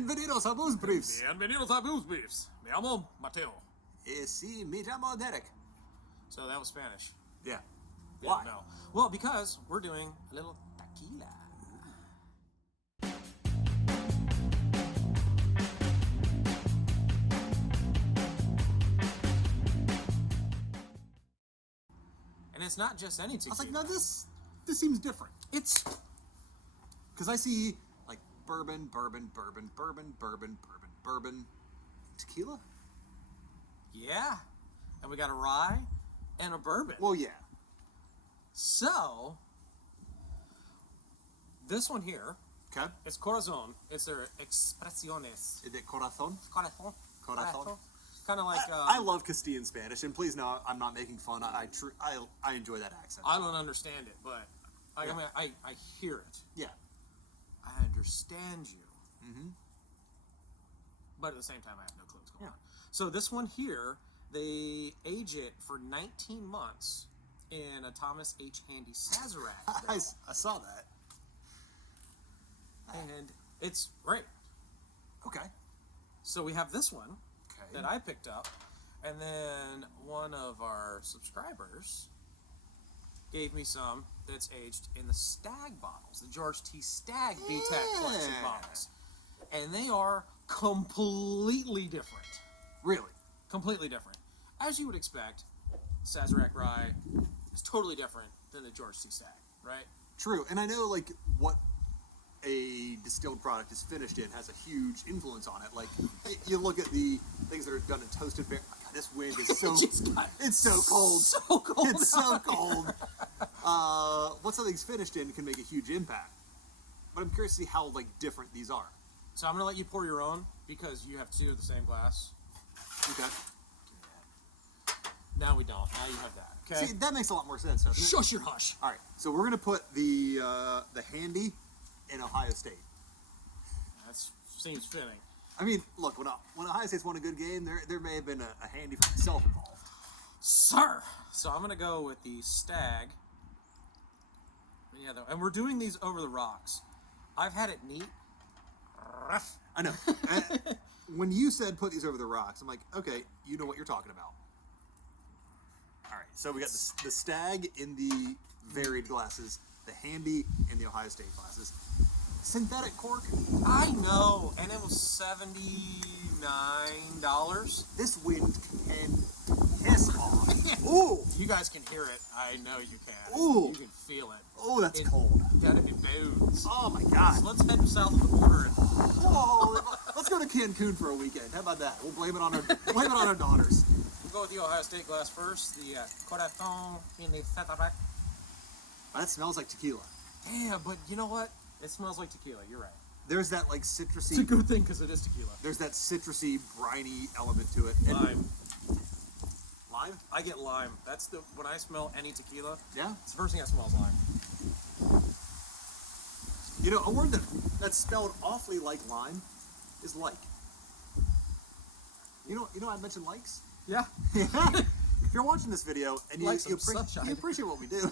Bienvenidos a Booze Briefs. Bienvenidos a Booze Briefs. Me llamo Mateo. Sí, me llamo Derek. So that was Spanish. Yeah. Yeah, Why? No. Well, because we're doing a little tequila. And it's not just any I tequila. was like, no, this seems different. It's Because I see, like, bourbon, tequila? yeah. And we got a rye and a bourbon. Well, yeah. So this one here, Okay. it's Corazon. It's their expresiones. Is it Corazon? Corazon. Corazon. Kind of like I love Castilian Spanish, and please know I'm not making fun. I enjoy that accent. I don't understand it, but I Yeah. mean, I hear it. Yeah. I understand you. Mm-hmm. But at the same time, I have no clue what's going Yeah. on. So this one here, they age it for 19 months in a Thomas H. Handy Sazerac barrel. I saw that. And it's great. Okay. So we have this one Okay. that I picked up, and then one of our subscribers gave me some that's aged in the Stagg bottles, the George T. Stagg BTAC collection Yeah. bottles. And they are completely different. Really? Completely different. As you would expect, Sazerac Rye is totally different than the George T. Stagg, right? True. And I know, like, what a distilled product is finished in has a huge influence on it. Like, you look at the things that are done in toasted beer. God, this wind is so... it's so cold. So cold. It's so cold. What something's finished in can make a huge impact. But I'm curious to see how, like, different these are. So I'm going to let you pour your own because you have two of the same glass. Okay. Now we don't. Now you have that. Okay? See, that makes a lot more sense, doesn't it? Shush your hush. All right. So we're going to put the Handy in Ohio State. That seems fitting. I mean, look, when Ohio State's won a good game, there may have been a Handy for myself involved. Sir! So I'm going to go with the Stagg. Yeah, and we're doing these over the rocks. I've had it neat. I know. When you said put these over the rocks, I'm like, okay, you know what you're talking about. All right, so we got the Stagg in the varied glasses, the Handy in the Ohio State glasses. Synthetic cork. I know, and it was $79. This wind can piss off. Ooh. You guys can hear it. I know you can. Ooh. You can feel it. Oh, that's cold. It boons. Oh my God. So let's head south of the border. Whoa. Let's go to Cancun for a weekend. How about that? We'll blame it on our daughters. We'll go with the Ohio State glass first. The Corazon in the Sazerac. That smells like tequila. Yeah, but you know what? It smells like tequila. You're right. There's that like citrusy. It's a good thing because it is tequila. There's that citrusy, briny element to it. And Lime. Lime? I get lime. That's when I smell any tequila. Yeah. It's the first thing I smell is lime. You know, a word that's spelled awfully like lime is like. You know I mentioned likes? Yeah. If you're watching this video and you appreciate what we do,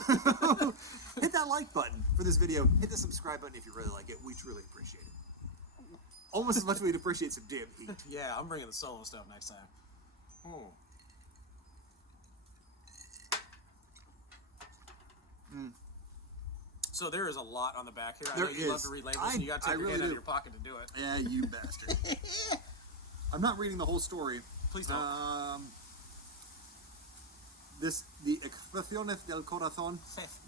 hit that like button for this video. Hit the subscribe button if you really like it. We truly appreciate it. Almost as much as we'd appreciate some damn heat. Yeah, I'm bringing the solo stuff next time. Oh. So there is a lot on the back here. I know you love to read labels, and you got to take your hand out of your pocket to do it. Yeah, you bastard. I'm not reading the whole story. Please don't. The Expresiones del Corazon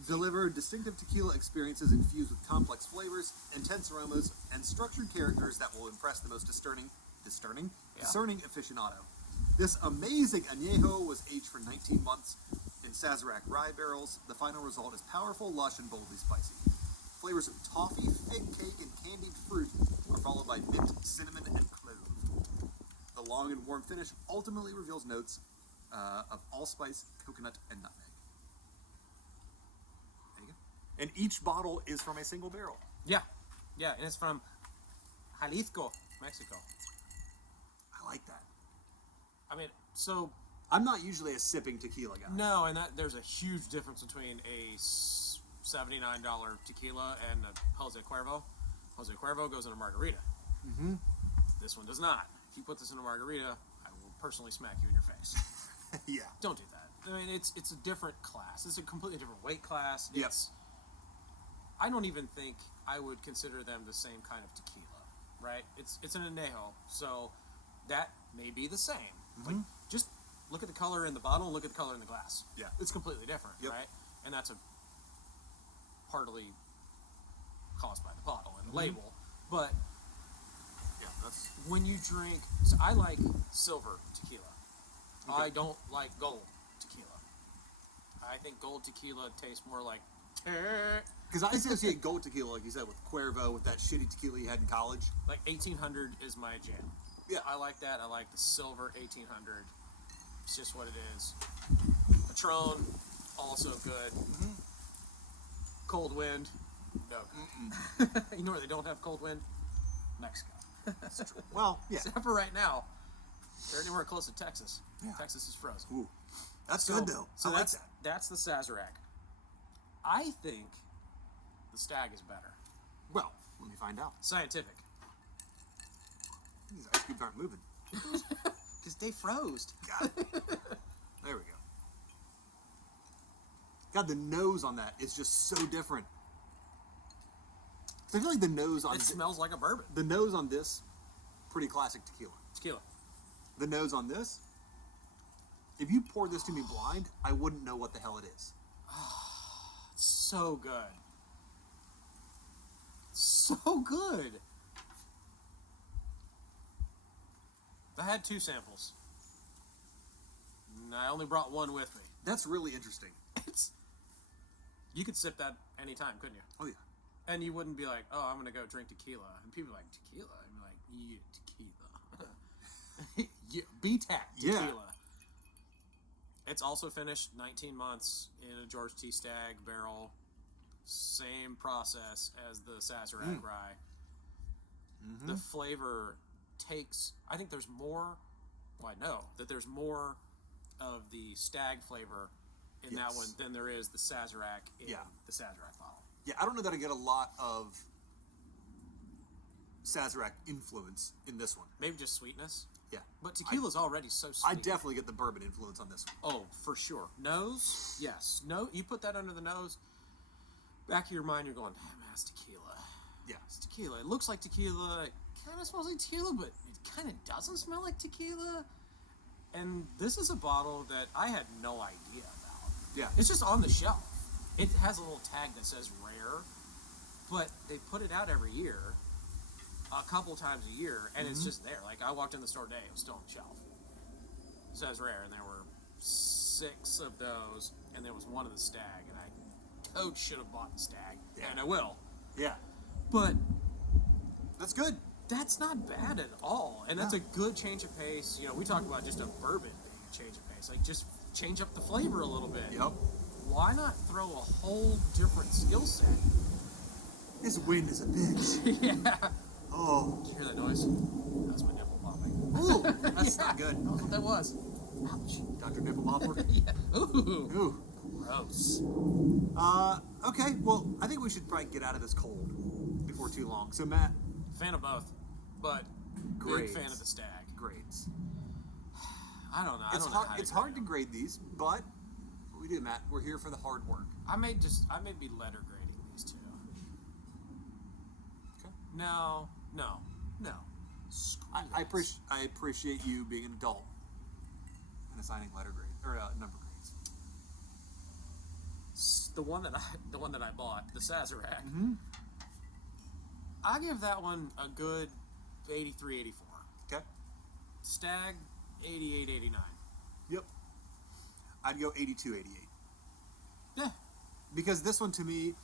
deliver distinctive tequila experiences infused with complex flavors, intense aromas, and structured characters that will impress the most discerning aficionado. This amazing añejo was aged for 19 months in Sazerac Rye barrels. The final result is powerful, lush, and boldly spicy. Flavors of toffee, fig cake, and candied fruit are followed by mint, cinnamon, and clove. The long and warm finish ultimately reveals notes of allspice, coconut, and nutmeg. There you go. And each bottle is from a single barrel. Yeah, and it's from Jalisco, Mexico. I like that. I mean, so I'm not usually a sipping tequila guy. no, and there's a huge difference between a $79 tequila and a Jose Cuervo. Jose Cuervo goes in a margarita. Mm-hmm. This one does not. If you put this in a margarita, I will personally smack you in your face. Yeah. Don't do that. I mean, it's a different class. It's a completely different weight class. Yep. I don't even think I would consider them the same kind of tequila, right? It's an añejo, so that may be the same. Like, just look at the color in the bottle, look at the color in the glass. Yeah. It's completely different, Yep. right? And that's partly caused by the bottle and the label. But Yeah, that's when you drink, so I like silver tequila. Okay. I don't like gold tequila. I think gold tequila tastes more like because I associate gold tequila, like you said, with Cuervo, with that shitty tequila you had in college. like 1800 is my jam. Yeah. I like that. I like the silver 1800. It's just what it is. Patron, also good. Cold wind, no good. You know where they don't have cold wind? Mexico. That's true. Well, yeah. Except for right now, they're anywhere close to Texas. Yeah. Texas is frozen. Ooh, that's good though. So I like that's that. that's the Sazerac. I think the Stagg is better. Well, let me find out. Scientific. These ice cubes aren't moving. Because they froze. God. There we go. God, the nose on that is just so different. So I feel like the nose on It smells like a bourbon. the nose on this, pretty classic tequila. Tequila. The nose on this, if you poured this to me blind, I wouldn't know what the hell it is. So good. So good. I had 2 samples. And I only brought one with me. That's really interesting. You could sip that anytime, couldn't you? Oh yeah. And you wouldn't be like, oh, I'm going to go drink tequila. And people are like, tequila? I'm like, yeah, tequila. Yeah, BTAC tequila. Yeah. It's also finished 19 months in a George T. Stagg barrel. Same process as the Sazerac Rye. The flavor takes... I think there's more... Well, I know that there's more of the Stagg flavor in that one than there is the Sazerac in the Sazerac bottle. Yeah, I don't know that I get a lot of Sazerac influence in this one. Maybe just sweetness. Yeah. But tequila's already so sweet. I definitely get the bourbon influence on this one. Oh, for sure. Nose? Yes. No, you put that under the nose, back of your mind, you're going, damn, that's tequila. Yeah. It's tequila. It looks like tequila. It kind of smells like tequila, but it kind of doesn't smell like tequila. And this is a bottle that I had no idea about. Yeah. It's just on the shelf. It has a little tag that says rare, but they put it out every year, a couple times a year, and it's just there. Like, I walked in the store today, it was still on the shelf. It says rare, and there were 6 of those, and there was one of the Stagg, and I totally should have bought the Stagg, and I will. Yeah. But That's good. that's not bad at all, and that's a good change of pace. You know, we talked about just a bourbon being a change of pace. Like, just change up the flavor a little bit. Yep. Why not throw a whole different skill set? This wind is a bitch. Yeah. Oh. Did you hear that noise? That's my nipple popping. Ooh, that's not good. I don't know what that was. Ouch. Dr. Nipple Bopper. Yeah. Ooh. Ooh. Gross. Okay, well, I think we should probably get out of this cold before too long. So, Matt, Fan of both, but grades. big fan of the Stagg. Grades. I don't know. It's hard to grade these, but what we do, Matt, we're here for the hard work. I may be letter grading these 2. Okay. No. Screw this. I appreciate you being an adult and assigning letter grade or number grades. The one that I bought, the Sazerac. I give that one a good 83, 84. Okay. Stagg, 88, 89. Yep. I'd go 82, 88. Yeah. Because this one to me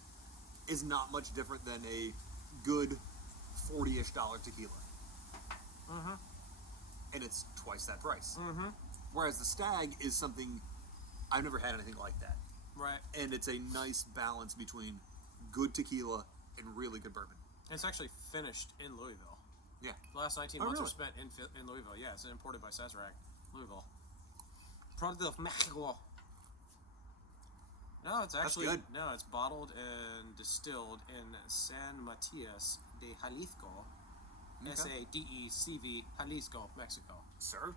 is not much different than a good $40-ish tequila. And it's twice that price. Whereas the Stagg is something, I've never had anything like that. Right. And it's a nice balance between good tequila and really good bourbon. It's actually finished in Louisville. Yeah. The last 19 months really? were spent in Louisville. Yeah, it's imported by Sazerac, Louisville. Product of Mexico. No, it's actually good. no, it's bottled and distilled in San Matias de Jalisco, Okay. SADECV, Jalisco, Mexico. Sir?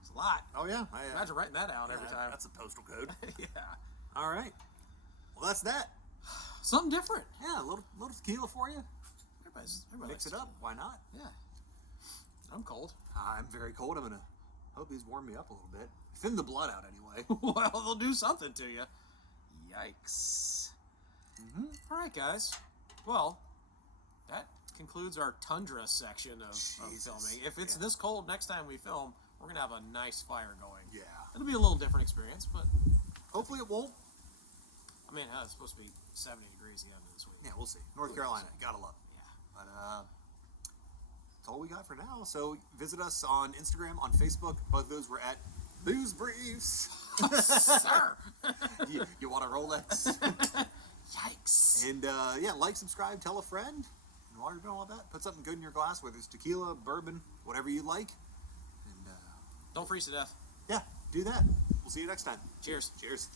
It's a lot. Oh, yeah. Imagine writing that out every time. That's a postal code. Yeah. All right. Well, that's that. Something different. Yeah, a little tequila for you. Everybody Mix likes it up. tequila. Why not? Yeah. I'm cold. I'm very cold. I'm going to hope these warm me up a little bit. Thin the blood out anyway. Well, they'll do something to you. Yikes. Mm-hmm. All right, guys. Well, that concludes our tundra section of filming. If it's this cold next time we film, we're going to have a nice fire going. Yeah. It'll be a little different experience, but Hopefully it won't. I mean, it's supposed to be 70 degrees the end of this week. Yeah, we'll see. North Carolina. Gotta love it. Yeah. But that's all we got for now. So visit us on Instagram, on Facebook. Both of those were at Booze Briefs. Sir! You want a Rolex? Yikes. And yeah, like, subscribe, tell a friend. And while you're doing all that, put something good in your glass, whether it's tequila, bourbon, whatever you like. And Don't freeze to death. yeah, do that. We'll see you next time. Cheers. Cheers.